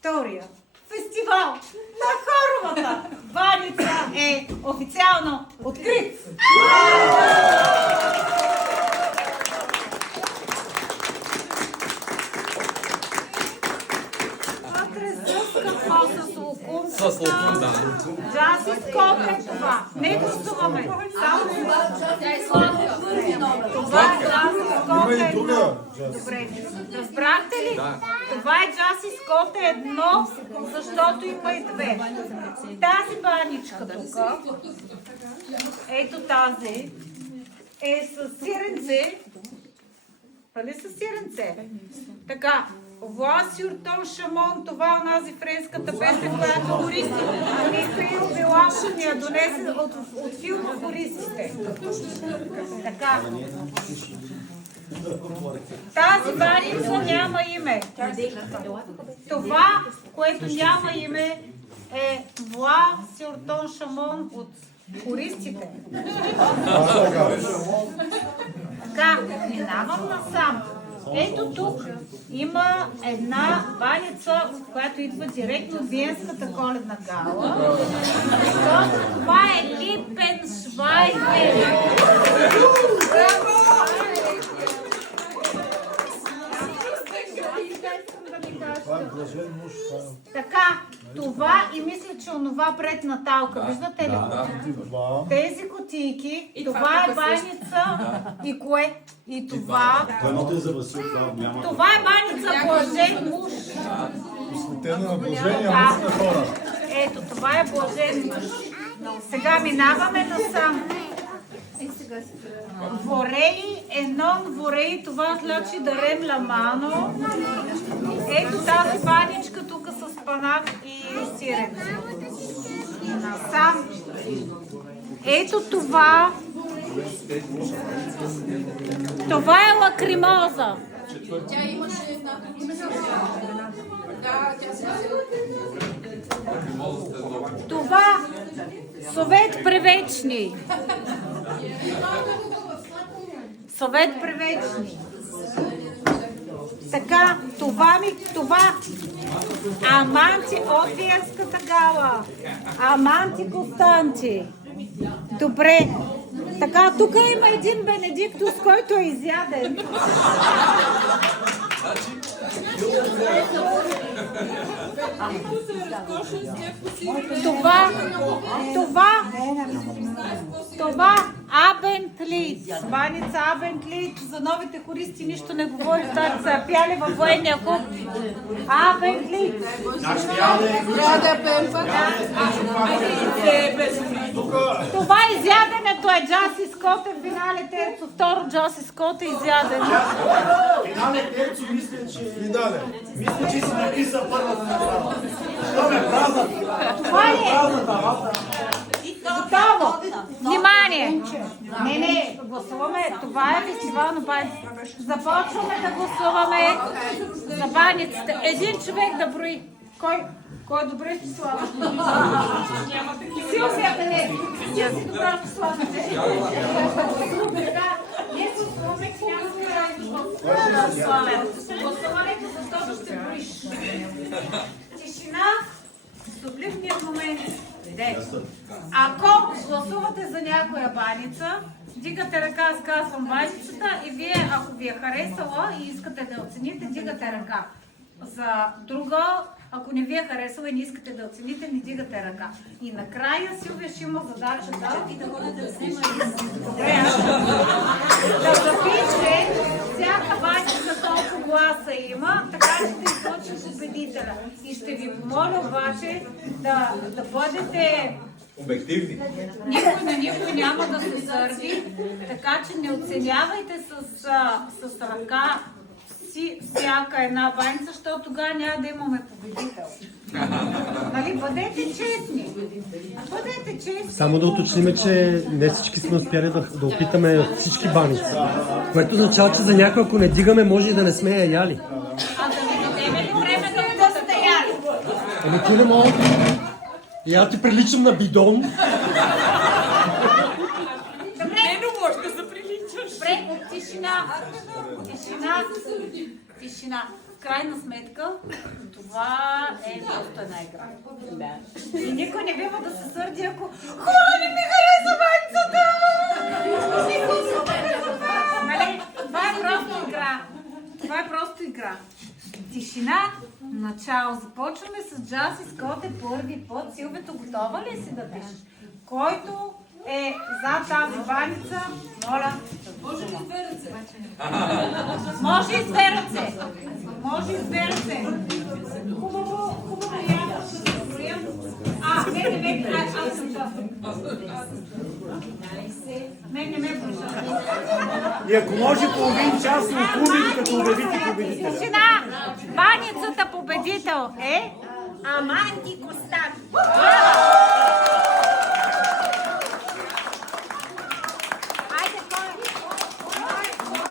Втория фестивал на хоровата баница е официално открит! С лукум, да. Джаз изкопе това. Не гласуваме. Само това е джаз изкопе едно. Добре. Разбрахте ли? Да. Това е джаз изкопе едно, защото има и две. Тази баничка тук, ето тази, е с сиренце. Нали с сиренце? Така. Вла Сюртон Шамон, това е онази френската песен, която Михаил Белашев ни я донесе от филма Хористите. Така. Тази баница няма име. Това, което няма име, е Вла Сюртон Шамон от Хористите. Така, минавам насам. Ето тук има една баница, която идва директно от Виенската коледна гала. Това е Липеншвайгер. Така, това и мисля, че онова пред Наталка. Виждате ли? Тези кутийки, това е баница и кое? И това. Това е баница блажен муж. Ето, това е блажен муж. Сега минаваме насам. Vorei e non vorei, това значи да рем ламано. Ето тази баничка тук с панак и сиренце. Насам. Ето това. Това е лакримоза. Тя имаше една Това Съвет превечни. Съвет превечни. Така, това Аманти от Виенската гала. Аманти Константи. Добре. Така, тук има един Бенедиктус, който е изяден. Това Абентлит. Баница Абентлит. За новите хористи нищо не говори. Так са пяли във военния клуб. Абентлит. Това изяденето е Джаси Скот в финале Терцо. Второ Джаси Скот е изяден. Финале Терцо мисля, че си написа първата направа. Това е празната. Това е готово. Внимание! Не, гласуваме. Това е фестивал на баницата. Започваме да гласуваме за баницата. Един човек да брои. Кой е добре в числата? Силвия Пенет. Ти си добра в числата. Ние гласуваме гласуването, защото ще броиш. Тишина. Субливният момент. Ако гласувате за някоя баница, дигате ръка, аз казвам баницата и вие, ако ви е харесала и искате да оцените, дигате ръка. За друга, ако не ви е харесала и не искате да оцените, не дигате ръка. И накрая Силвия ще има задачата да запише всяка баница толкова гласа има, така че да излъчи победителя. И ще ви помоля обаче да бъдете обективни. Никой на никой няма да се сърди, така че не оценявайте с ръка всяка една баница, защото тогава няма да имаме победител. Нали, бъдете честни. Бъдете честни. Само да уточним, че не всички сме успяли да опитаме всички баници. Което означава, че за някой, ако не дигаме, може и да не сме я яли. А да ви дадем ли време да сте яли? Ами ти не мога. И аз ти приличам на бидон. Тишина. В крайна сметка, това е е просто една игра. И никой не бива да се сърди, ако хора не ми хареса баницата! Нали? Това е просто игра. Това е просто игра. Тишина, начало. Започваме с Джаз и Скоте първи път. Силвето, готова ли си да пишеш? Който е за тази баница, моля. Може ли с две ръце? Може и с две ръце. Може и с две ръце. Хубаво, я ще се броя. Аз съм част. Не ме броя. И ако може половин час на клубите, като обявите победителя. Тишина! Баницата победител е Аманди Костак. Браво!